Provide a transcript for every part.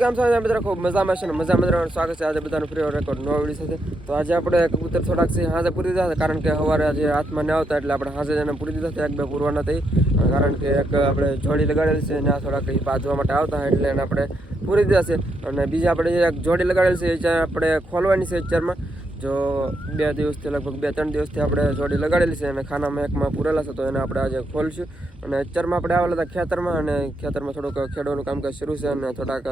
કેમ છો મિત્રો? ખૂબ મજામાં છે ને મજામાં સ્વાગત છે આજે બધાનું ફ્રી રેકોર્ડ નવા વિડીયો સાથે. તો આજે આપણે કબૂતર થોડાક છે હાજે પૂરી દીધા કારણ કે સવારે આજે હાથમાં ન આવતા એટલે આપણે હાજે એને પૂરી દીધા એક બે પૂરવાના થઈ કારણ કે એક આપણે જોડી લગાડેલી છે અને થોડાક બાજવા માટે આવતા એટલે એને આપણે પૂરી દીધા છે. અને બીજી આપણે એક જોડી લગાડેલી છે એ આપણે ખોલવાની છે અત્યારમાં. જો 2 દિવસથી લગભગ 2-3 દિવસથી આપણે જોડી લગાડેલી છે અને ખાનામાં એકમાં પૂરેલા છે તો એને આપણે આજે ખોલશું. અને અત્યારમાં આપણે આવેલા હતા ખેતરમાં અને ખેતરમાં થોડુંક ખેડવાનું કામકાજ શરૂ છે અને થોડાક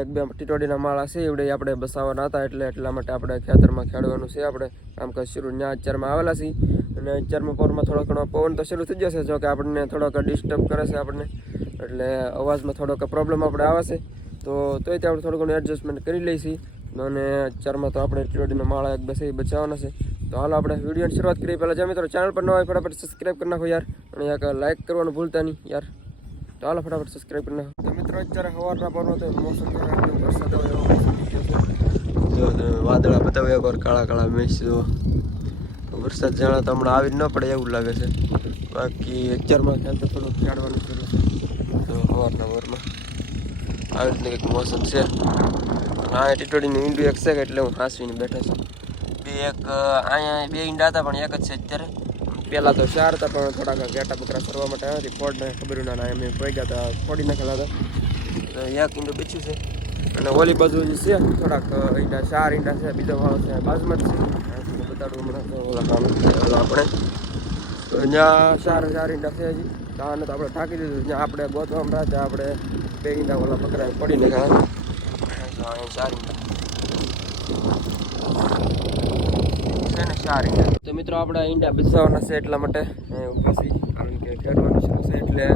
1-2 ટીટોડીના માળા છે એવડે આપણે બસાવવાના હતા એટલા માટે આપણે ખેતરમાં ખેડવાનું છે આપણે કામકાજ શરૂ ત્યાં અત્યારમાં આવેલા છીએ. અને અત્યારમાં પોરમાં થોડો ઘણો પવન તો શરૂ થઈ જશે જો કે આપણને થોડોક ડિસ્ટર્બ કરે છે આપણને એટલે અવાજમાં થોડોક પ્રોબ્લેમ આપણે આવે છે તોય તે આપણે થોડું ઘણું એડજસ્ટમેન્ટ કરી લઈશું. અને અત્યારમાં તો આપણે ટીટોડીના માળા 1-2 બચાવવાના છે. તો હાલો આપણે વિડીયોની શરૂઆત કરીએ. પહેલાં જે મિત્રો ચેનલ પર ન હોય ફટાફટ સબસ્ક્રાઈબ કરી નાખો યાર અને એક લાઇક કરવાનું ભૂલતા નહીં યાર. તો હાલો ફટાફટ સબસ્ક્રાઈબ કરી નાખો. તો મિત્રો અત્યારે સવારના પરમાં તો મોસમ એકદમ વરસાદ આવે એવો વાદળા બધા એકવાર કાળા કાળા મેચ વરસાદ જાણે તો હમણાં આવી ન પડે એવું લાગે છે. બાકી અત્યારમાં ખ્યાલ તો થોડુંક ખેડવાનું શરૂ છે તો સવારના વરમાં આવી રીતનું કંઈક મોસમ છે. હા ટીટોડીનું ઈંડું એક છે એટલે હું હાંસવીને બેઠો છું. અહીંયા 2 ઈંડા હતા પણ એક જ છે અત્યારે. પહેલાં તો 4 હતા પણ થોડાક ઘેટા બકરા ફરવા માટે આવ્યા હતી ફોડને ખબર ના અમે પડી ગયા હતા ફોડી નાખેલા હતા તો એક ઈંડું બચ્યું છે. અને ઓલી બાજુ જે છે થોડાક ઈંડા 4 ઈંડા છે બીજો વાળો છે બાજુમાં જ છે બતાડું હમણાં ઓલા કામ આપણે ત્યાં 4 ઈંડા છે હજી તાને તો આપણે ઢાંકી દીધું જ્યાં આપણે ગોતવામાં રહ્યા ત્યાં આપણે 2 ઈંડા ઓલા બકરા પડી નાખ્યા 4 ઈંડા તો મિત્રો આપણે ઈંડા બસાવવાના છે એટલા માટે પછી કારણ કે ખેડવાનું શરૂ છે એટલે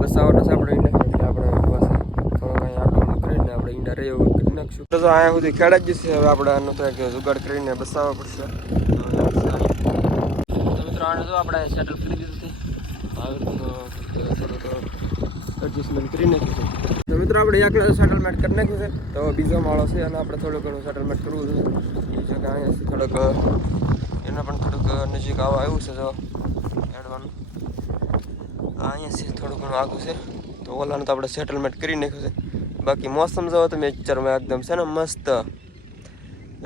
બસાવવાના છે આપણે ઈંડા એટલે આપણે થોડું કંઈ આટલું કરીને આપણે ઈંડા રહી એવું કરી નાખશું. તો અહીંયા સુધી ખેડા જ જશે હવે આપણે આનું તો જુગાડ કરીને બસાવવા પડશે. તો મિત્રો આને જો આપણે સેટલ કરી દીધું છે આવી રીતનું થોડુંક એડજસ્ટમેન્ટ કરી નાખ્યું છે. તો મિત્રો આપણે એકલા સેટલમેન્ટ કરી નાખ્યું છે તો બીજો માળો છે અને આપણે થોડું ઘણું સેટલમેન્ટ કરવું છે. એ છે કે અહીંયાથી થોડુંક એના પણ થોડુંક નજીક આવ્યું છે જો એડવાનું અહીંયાથી થોડું ઘણું આગું છે તો ઓલાનું તો આપણે સેટલમેન્ટ કરી નાખ્યું છે. બાકી મોસમ જો તમે અત્યારમાં એકદમ છે ને મસ્ત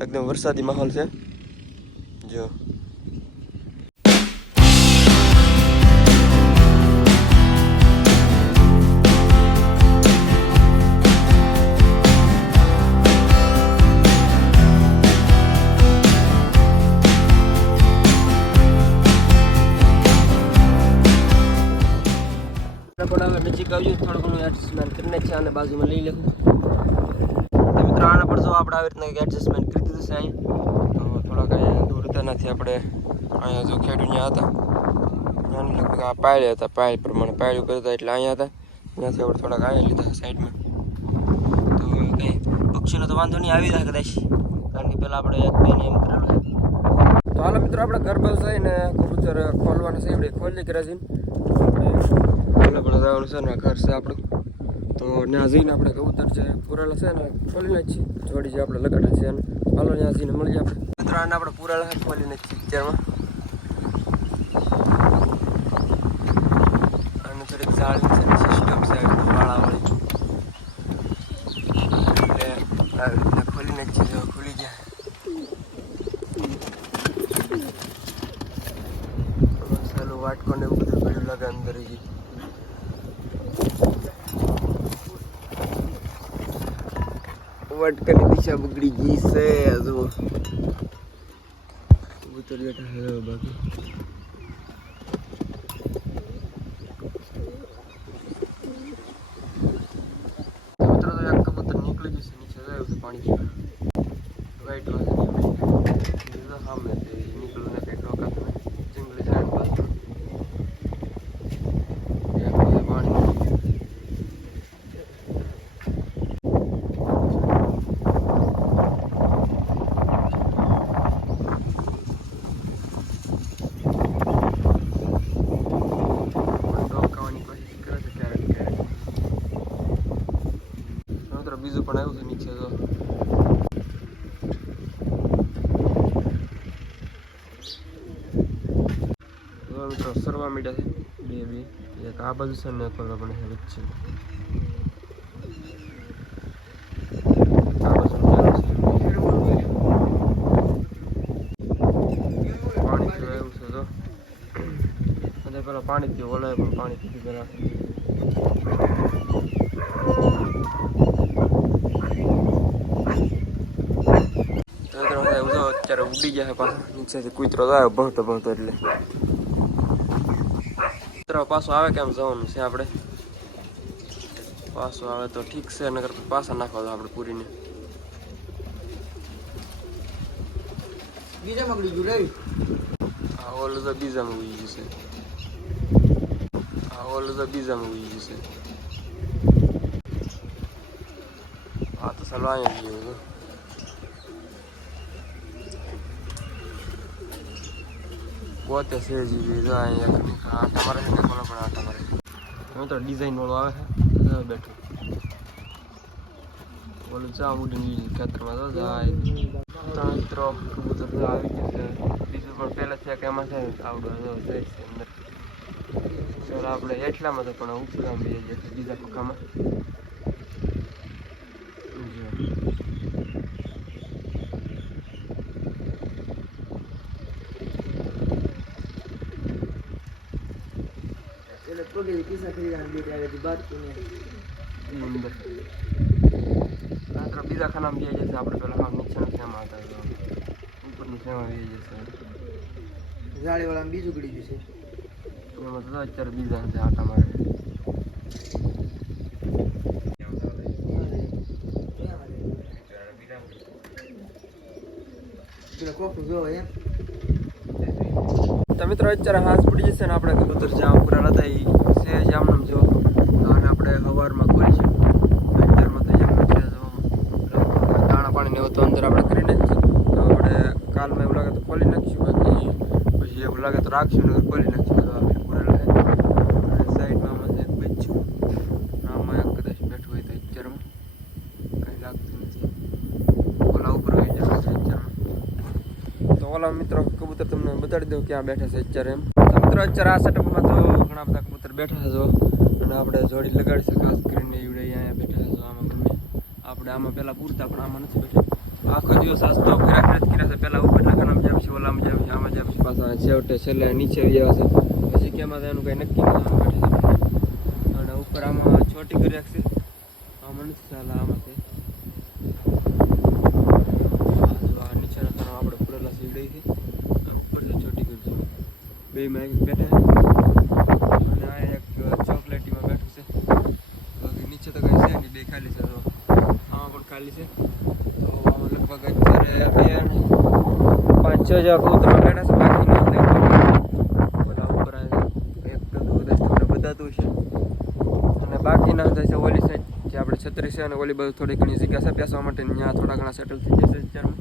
એકદમ વરસાદી માહોલ છે જો. પણ હવે નજીક આવ્યું થોડું ઘણું એડજસ્ટમેન્ટ કરીને છે અને બાજુમાં લઈ લેવું. તો મિત્રો આના પર જો આપણે આવી રીતના એડજસ્ટમેન્ટ કરી દીધું છે અહીંયા તો થોડાક અહીંયા દૂર હતા નથી આપણે અહીંયા જો ખેડૂત ત્યાં હતા ત્યાંની લગભગ આ પાયલ હતા પાયલ પ્રમાણે પાયલ ઉપર હતા એટલે અહીંયા હતા ત્યાંથી આપણે થોડાક અહીંયા લીધા સાઈડમાં. તો કંઈ પક્ષીનો તો વાંધો નહીં આવી જાય કદાચ કારણ કે પહેલાં આપણે 1-2 ને એમ કરેલું. તો હાલો મિત્રો આપણે ઘર બસ જઈને કબૂતર ખોલવાના છે આપણે ખોલી કરે છે આપણે પણ જવાનું છે ને ઘર છે આપણું તો ત્યાં જઈને આપણે કબૂતર જે પૂરેલા છે ને ખોલીને જ છીએ જોડી જે આપણે લગાડેલી છે અને હાલો ત્યાં જઈને મળીએ આપણે મિત્રો આપણે પૂરેલા છે ખોલીને જ છીએ અત્યારમાં. અને થોડીક જાળની છે સિસ્ટમ છે વાળાવાળી એટલે આવી રીતના ખોલીને જ છીએ ખુલી ગયા. ચાલો વાટકોને એવું બધું પડ્યું લાગે અંદર જ વાટકાની દિશા બગડી ગઈ છે જો કબૂતર બેઠા હે બાકી કબૂતર તો એક કબૂતર નીકળી જશે નીચે જાય તો પાણી વાઈટ વાગે સામે નીકળું ને કંઈક રોકાતું જંગલી સાઈડ પાછું બીજું પણ આવ્યું છે નીચે તો મિત્રો સરવા મીડા છે બે એક આ બાજુ છે ને એક પણ વચ્ચે પાણી પીવું, ઓલા પણ પાણી પીધી પેલા. અત્યારે ઉડી ગયા પાછા નીચેથી કૂતરો આવ્યો ભણતો ભણતો એટલે કૂતરો પાછો આવે કેમ જવાનું છે આપણે પાછો આવે તો ઠીક છે નગર પાછા નાખવા દો આપણે પૂરીને બીજા મગડી જોડાવી આ ઓલું તો બીજામાં ઉઈ જશે આ તો સાલું અહીંયા ગયું પોતે છે જીવી અહીંયા આટા મારે છે ને કોનો પણ આટા મારે હું તો ડિઝાઇન વાળો આવે છે બેઠું બોલું ચા ઉડીને ખેતરમાં તો જાય મિત્રો કબૂતર તો આવી ગયું છે બીજું પણ પહેલાંથી કે એમાં છે આવડું જાય છે અંદર સર આપણે એટલામાં તો પણ ઉપરામ બી જશે બીજા પક્કામાં બીજા ખાનામાં જઈ જશે આપણે પેલા નીચેના ફેમાં હતા ઉપરની ફેમાં જઈ જશે જાળી વાળા બીજું ગળી જશે એમાં તો અત્યારે બીજા છે આટા મારે તો મિત્રો અત્યારે હાથ પડી જશે ને આપણે કબૂતર જ્યાં પૂરા હતા એ છે જામનમ જો અને આપણે સવારમાં ખોલી છે અત્યારમાં તો જામનું છે દાણા પાણી ને એવું તો અંદર આપણે કરી નાખીશું તો આપણે કાલમાં એવું લાગે તો ખોલી નાખીશું બાકી પછી એવું લાગે તો રાખશું ને ખોલી નાખીશું તો આપણે પૂરા સાઈડમાં આમાં એક બચ્ચું આમાં એક કદાચ બેઠું હોય તો અત્યારમાં કંઈ લાગતું નથી ઓલા ઉપર હોય જાય અત્યારમાં તો ઓલા મિત્રો કબૂતર તમને બતાડી દઉં ક્યાં બેઠા છે અત્યારે એમ તો મિત્રો અત્યારે આ સેટઅપમાં તો ઘણા બધા કબૂતર બેઠા છે અને આપણે જોડી લગાડીશું ખાસ કરીને એવડે અહીંયા બેઠા છે આમાં બંને આપણે આમાં પહેલાં પૂરતા પણ આમાં નથી બેઠા આખો દિવસ આસ્તો કર્યા છે પહેલાં ઉપર નાખાનામાં જાય પછી ઓલામાં જાય પછી આમાં જાય પછી પાછા છેવટે છેલ્લે નીચે આવ્યા છે પછી કેમાં એનું કંઈ નક્કી નથી આમાં બેઠા છે અને ઉપર આમાં છોટી કરી રાખશે આમાં નથી ચાલે આમાં છે નીચેના ખાના આપણે પૂરેલા સીવડાઈ છે ઉપર છોટી કરીશું બેમાં એક બેઠા અને આ એક ચોકલેટીમાં બેઠું છે બાકી નીચે તો કંઈ છે નહીં બે ખાલી છે તો આમાં પણ ખાલી છે તો આમાં લગભગ અત્યારે 5-6 જેવા કબૂતરમાં બેઠા છે બાકી ના બધા ઉપર એક કદાચ તમને બતાતું છે અને બાકીના થાય છે ઓલી સાઈડ જે આપણે છત્રી છે અને ઓલી બાજુ થોડી ઘણી જગ્યા છે બેસવા માટે ત્યાં થોડા ઘણા સેટલ થઈ જશે અત્યારમાં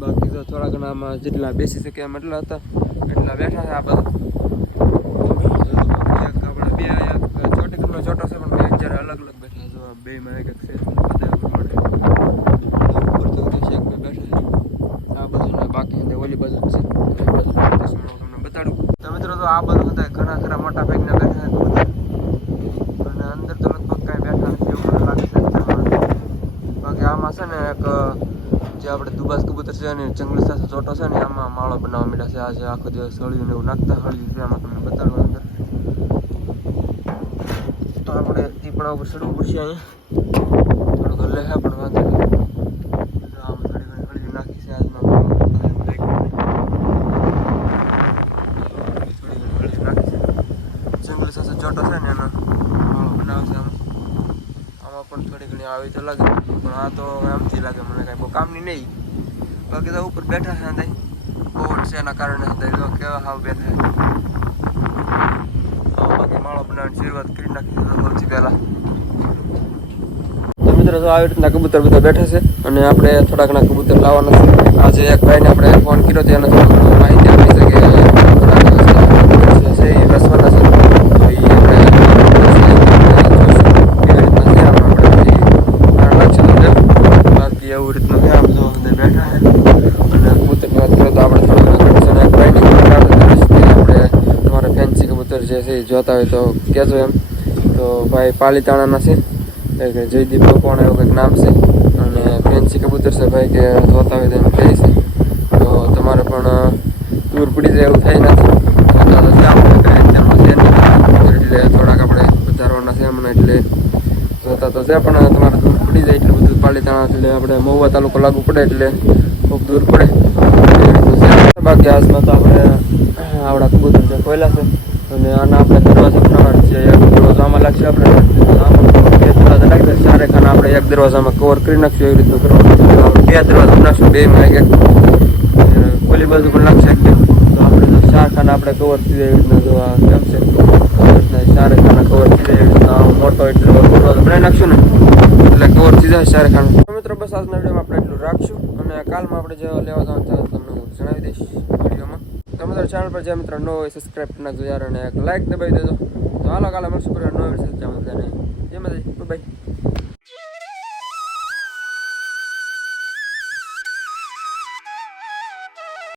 બાકી તો થોડા ઘણા આમાં જેટલા બેસી શકે એમ એટલા હતા એટલા બેઠા છે આ બધા આપણે બે ચોટી ઘરનો ચોટો છે પણ બે અત્યારે અલગ અલગ બેઠા છે બેમાં એક છે બતાવવા માટે ઉપર તો છે એક બે બેઠા છે આ બાજુ બાકી ઓલી બાજુ છે તમને બતાડું તો મિત્રો તો આ બાજુ હતા ઘણા ખરા મોટા ભાગના બેઠા છે અને અંદર તો લગભગ કાંઈ બેઠા નથી એવું મને લાગે છે બાકી આમાં છે ને એક જે આપણે દુબાસ કબૂતર છે અને જંગલી સાથે ચોટો છે ને આમાં માળો બનાવવા માંડ્યા છે આજે આખો દિવસ હળિયું ને એવું નાખતા હળિયું છે આમાં તમને બતાડવા અંદર તો આપણે દીપડા ઉપર ચડવું પડશે અહીંયા થોડુંક હલે છે પણ વાંધો નહીં આમાં થોડી ઘણી હળિયું નાખી છે આજમાં થોડી ઘણી હળિયું નાખી છે જંગલી સાથે ચોટો છે ને એનો માળો બનાવશે આમાં પણ થોડી ઘણી આવી તો લાગે પણ આ તો આમથી લાગે મને કાંઈ બહુ કામની નહીં બાકી તો ઉપર બેઠા છે અંદર બોટ છે એના કારણે અંદર કેવા હાવ બેઠા બાકી માળો બનાવવાની શરૂઆત કરી નાખી સૌથી પહેલાં તો મિત્રો તો આવી રીતના કબૂતર બધા બેઠા છે અને આપણે થોડા ઘણા કબૂતર લાવવાના છે આજે એક ભાઈને આપણે ફોન કર્યો તો એને થોડું માહિતી આપી છે કે થોડા છે એ રસવાના છે તો એ બાકી એવું રીતનું છે આમ જો અંદર બેઠા છે અને કબૂતરની વાત કરો તો આપણે થોડું કન્ડિશન એક ભાઈની આપણે તમારા ફેન્સી કબૂતર જે છે એ જોતા હોય તો કહેજો એમ તો ભાઈ પાલીતાણાના છે જયદીપ કોણ એવું કંઈક નામ છે અને ફેન્સી કબૂતર છે ભાઈ કે જોતા હોય તો એમ કહે છે તો તમારે પણ દૂર પડી જાય એવું થાય નથી અત્યારમાં છે છે પણ તમારે દૂર પડી જાય એટલે બધું પાલીતાણા એટલે આપણે મહુવા તાલુકો લાગુ પડે એટલે ખૂબ દૂર પડે. બાકી આજમાં તો આપણે આવડા કબૂતર જે ખોયેલા છે અને આના આપણે દરવાજા બનાવવાના છે. એક દરવાજો આમાં લાગશે આપણે, આમાં 2 દરવાજા લાગશે. ચારે ખાના આપણે એક દરવાજામાં કવર કરી નાખશું. એવી રીતનું કરવાનું છે. આપણે 2 દરવાજા બનાવશું, 2માં એક ઓલી બાજુ પણ લાગશે એક. તો આપણે 4 ખાના આપણે કવર થઈ જાય એવી રીતના જો આ કેમ છે ચારે ખાના કવર થઈ જાય એવી રીતના મોટો એટલે દરવાજો બનાવી નાખશું ને એટલે કવર થઈ જાય ચારે ખાના. તો મિત્રો બસ આજના વિડીયોમાં આપણે એટલું રાખશું અને કાલમાં આપણે જે લેવા જવાનું છે તમને હું જણાવી દઈશ વિડીયોમાં. તો મિત્રો ચેનલ પર જે મિત્રો ન હોય સબસ્ક્રાઈબ કરી નાખજો યાર અને એક લાઈક દબાવી દેજો. તો હાલો કાલે મળશું નવા વિડીયો સાથે. જય માતાજી, બાય.